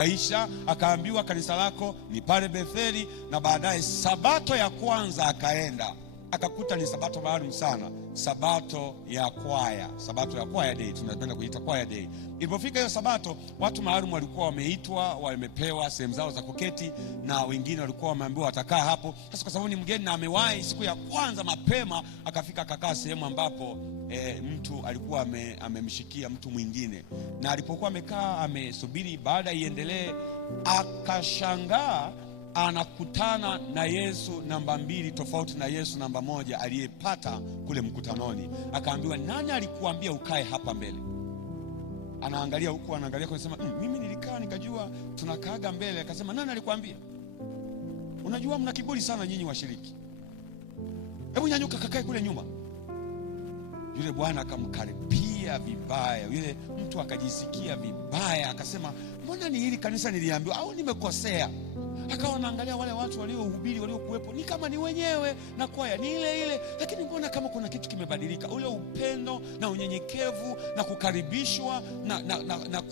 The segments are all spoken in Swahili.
Aisha akaambiwa kanisa lako ni pale Betheli, na baadaye sabato ya kwanza akaenda akakuta ni sabato maalum sana, sabato ya kwaya day, tunapenda kuita kwaya day. Ilipofika hiyo sabato, watu maalum walikuwa wameitwa, wamepewa sehemu zao za kuketi, na wengine walikuwa wameambiwa watakaa hapo. Sasa kwa sababu ni mgeni na amewahi siku ya kwanza mapema, akafika akakaa sehemu ambapo mtu alikuwa amemshikia mtu mwingine, na alipokuwa amekaa amesubiri ibada iendelee, akashangaa anakutana na Yesu namba 2 tofauti na Yesu namba 1 aliyepata kule mkutanoni. Akaambiwa, nani alikuambia ukae hapa mbele? Anaangalia huku, anaangalia kwa, anasema mimi nilikaa nikajua tunakaaga mbele. Akasema, nani alikuambia? Unajua mna kiburi sana nyinyi washiriki, hebu nyanyuka kakae kule nyuma. Yule bwana akamkaripia vibaya, yule mtu akajisikia vibaya, akasema, mbona ni hili kanisa niliambiwa au nimekosea? Akawa anaangalia wale watu waliohubiri waliokuwepo, ni kama ni wenyewe na kwaya ni ile ile, lakini mbona kama kuna kitu kimebadilika? Ule upendo na unyenyekevu na kukaribishwa na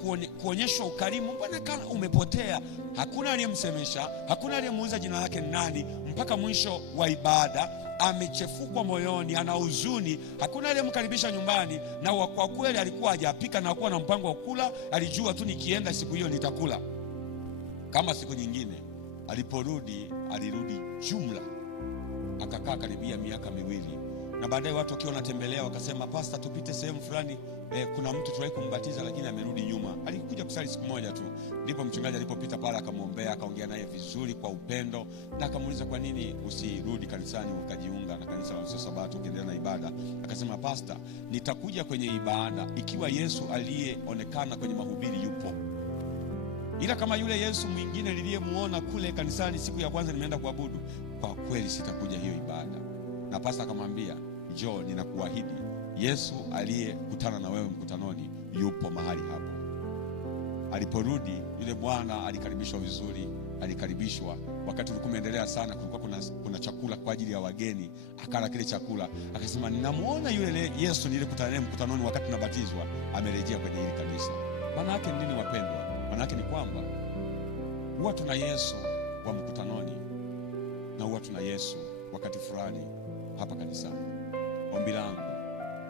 kuonyeshwa ukarimu, mbona kama umepotea? Hakuna aliyemsemesha, hakuna aliyemuuliza jina lake nani, mpaka mwisho wa ibada amechefukwa moyoni, ana huzuni. Hakuna aliyemkaribisha nyumbani, na kwa kweli alikuwa hajapika na hakuwa na mpango wa kula. Alijua tu nikienda siku hiyo nitakula kama siku nyingine. Aliporudi, alirudi jumla, akakaa karibia miaka 2, na baadaye watu wakiwa wanatembelea wakasema, pastor, tupite sehemu fulani, kuna mtu tuwahi kumbatiza lakini amerudi nyuma. Alikuja kusali siku moja tu. Ndipo mchungaji alipopita pale akamwombea, akaongea naye vizuri kwa upendo, na akamuuliza, kwa nini usirudi kanisani ukajiunga na kanisa la Sabato ukiendelea na ibada? Akasema, pastor, nitakuja kwenye ibada ikiwa Yesu aliyeonekana kwenye mahubiri yupo, ila kama yule Yesu mwingine niliyemuona kule kanisani siku ya kwanza nimeenda kuabudu, kwa kweli sitakuja hiyo ibada. Na pastor akamwambia, njoo, ninakuahidi Yesu aliyekutana na wewe mkutanoni yupo mahali hapo. Aliporudi yule bwana alikaribishwa vizuri, alikaribishwa. Wakati ulikuwa umeendelea sana, kulikuwa kuna chakula kwa ajili ya wageni. Akala kile chakula, akasema, ninamuona yule Yesu nilikutana naye mkutanoni wakati tunabatizwa amerejea kwenye hili kanisa. Maana yake nini wapendwa? Maana yake ni kwamba huwa tuna Yesu wa mkutanoni na huwa tuna Yesu wakati fulani hapa kanisani. Ombi langu,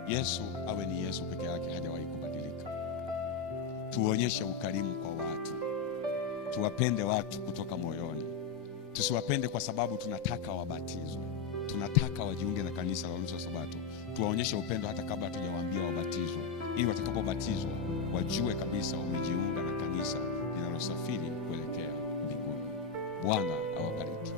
Yesu awe ni Yesu peke yake, hajawahi kubadilika. Tuonyeshe ukarimu kwa watu, tuwapende watu kutoka moyoni. Tusiwapende kwa sababu tunataka wabatizwe, tunataka wajiunge na kanisa la Sabato. Tuwaonyeshe upendo hata kabla hatujawaambia wabatizwe, ili watakapobatizwa wajue kabisa wamejiunga na kanisa linalosafiri kuelekea mbinguni. Bwana awabariki.